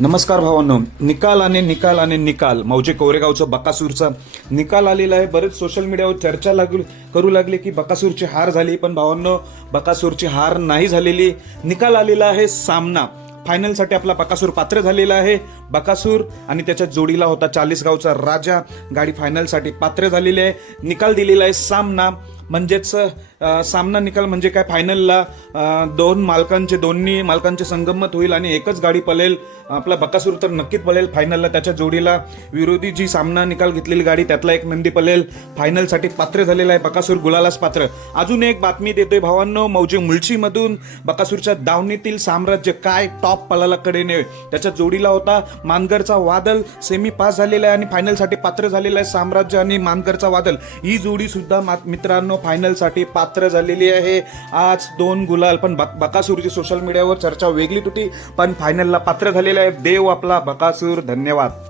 नमस्कार भावांनो. निकाल आणि निकाल आणि निकाल. मौजे कोरेगावचं बकासूरचा. निकाल आलेला आहे. बरेच सोशल मीडियावर चर्चा लागू करू लागली की बकासूरची हार झाली. पण भावांनो बकासूरची हार नाही झालेली. निकाल आलेला आहे सामना. फायनलसाठी आपला बकासूर पात्र झालेला आहे. बकासूर आणि त्याच्या जोडीला होता चाळीसगावचा राजा. गाडी फायनलसाठी पात्र झालेली आहे. निकाल दिलेला आहे सामना. म्हणजेच सामना निकाल म्हणजे काय? फायनलला दोन मालकांचे दोन्ही मालकांचे संगमत होईल आणि एकच गाडी पळेल. आपला बकासूर तर नक्कीच पळेल फायनलला त्याच्या जोडीला विरोधी जी सामना निकाल घेतलेली गाडी त्यातला एक नंदी पळेल. फायनलसाठी पात्र झालेला आहे बकासूर गुलालाच पात्र. अजून एक बातमी देतोय भावांनो मौजे मुळशीमधून बकासूरच्या दावणीतील साम्राज्य काय? टॉप पलालाकडे ने त्याच्या जोडीला होता मानगरचा वादल. सेमी पास झालेला आहे आणि फायनलसाठी पात्र झालेला आहे साम्राज्य आणि मानगरचा वादल. ही जोडी सुद्धा मित्रांनो मित्रांनो फायनलसाठी पात्र झालेली आहे. आज दोन गुलाल पण बक- बकासूरची सोशल मीडियावर चर्चा वेगळी तुटी पण फायनलला पात्र झालेला आहे. देव आपला बकासूर धन्यवाद.